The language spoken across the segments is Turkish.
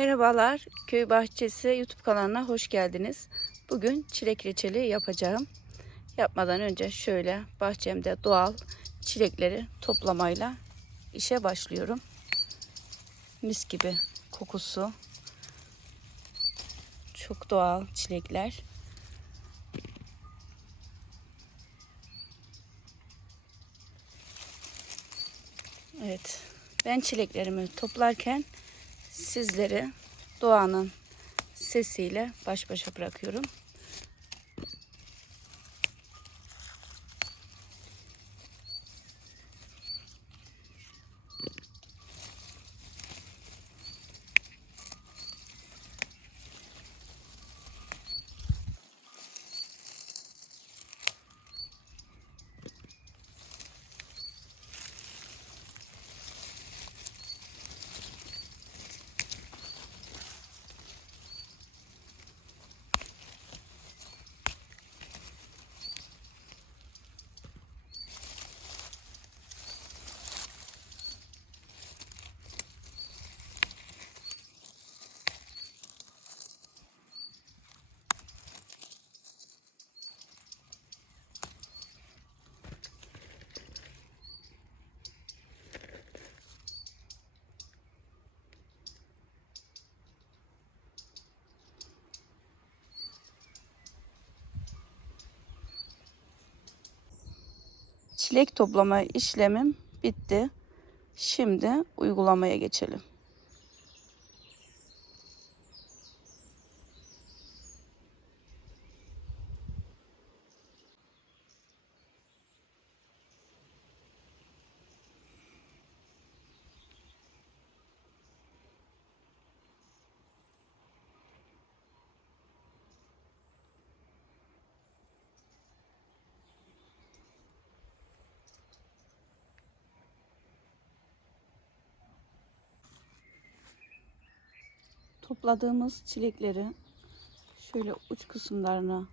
Merhabalar, Köy Bahçesi YouTube kanalına hoş geldiniz. Bugün çilek reçeli yapacağım. Yapmadan önce şöyle bahçemde doğal çilekleri toplamayla işe başlıyorum. Mis gibi kokusu. Çok doğal çilekler. Evet, ben çileklerimi toplarken sizleri doğanın sesiyle baş başa bırakıyorum. Çilek toplama işlemim bitti. Şimdi uygulamaya geçelim. Topladığımız çilekleri şöyle uç kısımlarını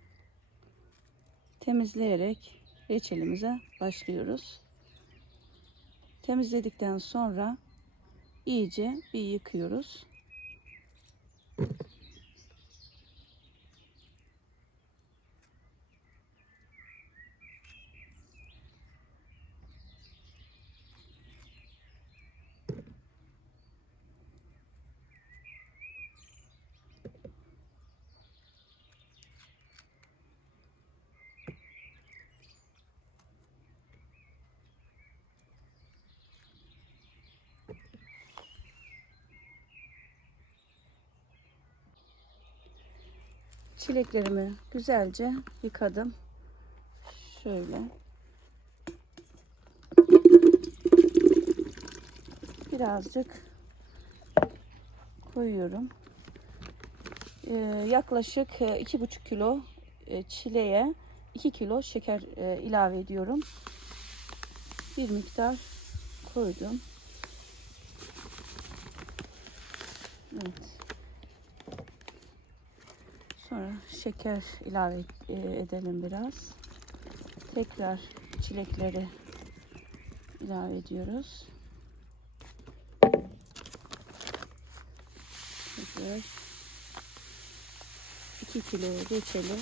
temizleyerek reçelimize başlıyoruz. Temizledikten sonra iyice bir yıkıyoruz. Çileklerimi güzelce yıkadım. Şöyle. Birazcık koyuyorum. Ee, yaklaşık e, iki buçuk kilo e, çileğe 2 kilo şeker e, ilave ediyorum. Bir miktar koydum. Evet. Sonra şeker ilave e, edelim biraz. Tekrar çilekleri ilave ediyoruz. Tekrar 2 kilo reçeli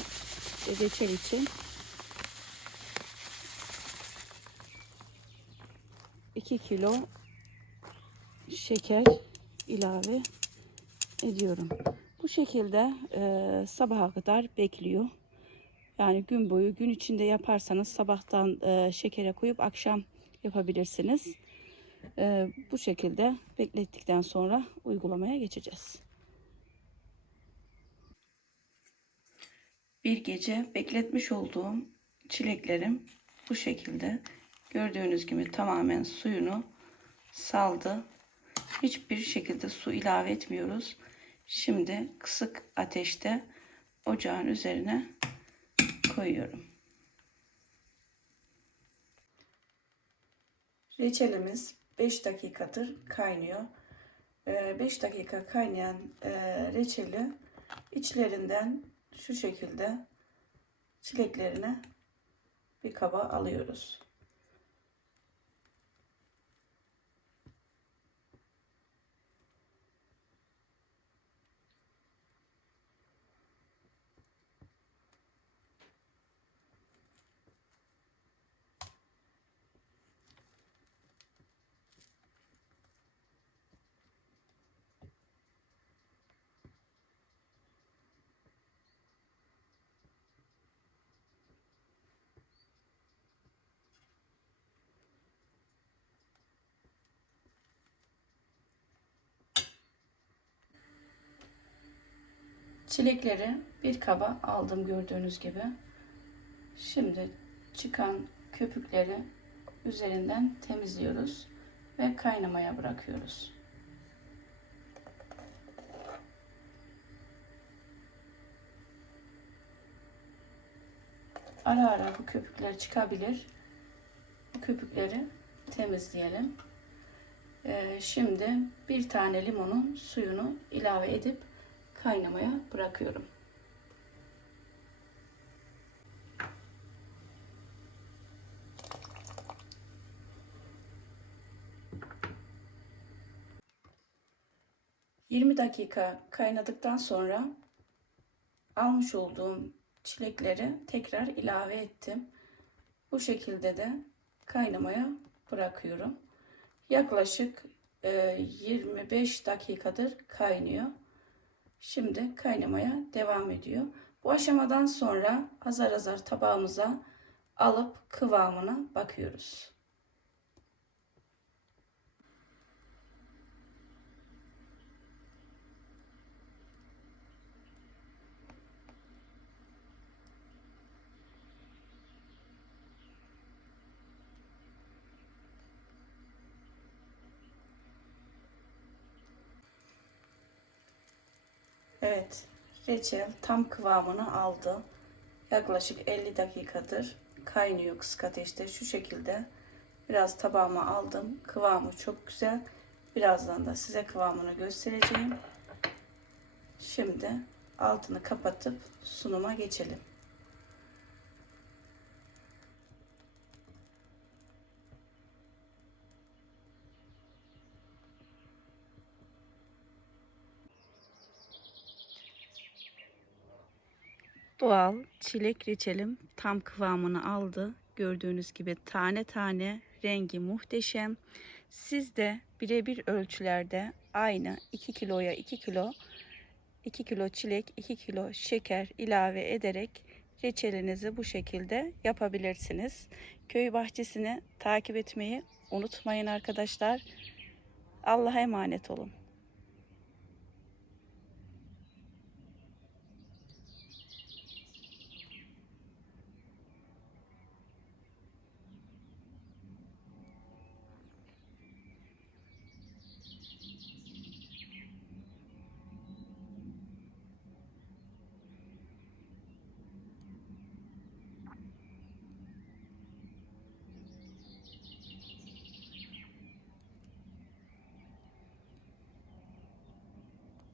e, reçel için 2 kilo şeker ilave ediyorum. Bu şekilde e, sabaha kadar bekliyor. Yani gün boyu gün içinde yaparsanız sabahtan e, şekere koyup akşam yapabilirsiniz. E, bu şekilde beklettikten sonra uygulamaya geçeceğiz. Bir gece bekletmiş olduğum çileklerim bu şekilde gördüğünüz gibi tamamen suyunu saldı. Hiçbir şekilde su ilave etmiyoruz. Şimdi kısık ateşte ocağın üzerine koyuyorum. Reçelimiz 5 dakikadır kaynıyor. 5 dakika kaynayan e, reçeli içlerinden şu şekilde çileklerini bir kaba alıyoruz. Çilekleri bir kaba aldım gördüğünüz gibi. Şimdi çıkan köpükleri üzerinden temizliyoruz ve kaynamaya bırakıyoruz. Ara ara bu köpükler çıkabilir. Bu köpükleri temizleyelim. Ee, şimdi bir tane limonun suyunu ilave edip kaynamaya bırakıyorum. ...20 dakika kaynadıktan sonra... ...almış olduğum çilekleri tekrar ilave ettim. Bu şekilde de kaynamaya bırakıyorum. Yaklaşık e, 25 dakikadır kaynıyor. Şimdi kaynamaya devam ediyor. Bu aşamadan sonra azar azar tabağımıza alıp kıvamına bakıyoruz. Evet, reçel tam kıvamını aldı. Yaklaşık 50 dakikadır kaynıyor kısık ateşte. Şu şekilde biraz tabağıma aldım. Kıvamı çok güzel. Birazdan da size kıvamını göstereceğim. Şimdi altını kapatıp sunuma geçelim. Doğal çilek reçelim tam kıvamını aldı. Gördüğünüz gibi tane tane rengi muhteşem. Siz de birebir ölçülerde aynı 2 kiloya 2 kilo 2 kilo çilek 2 kilo şeker ilave ederek reçelinizi bu şekilde yapabilirsiniz. Köy bahçesini takip etmeyi unutmayın arkadaşlar. Allah'a emanet olun.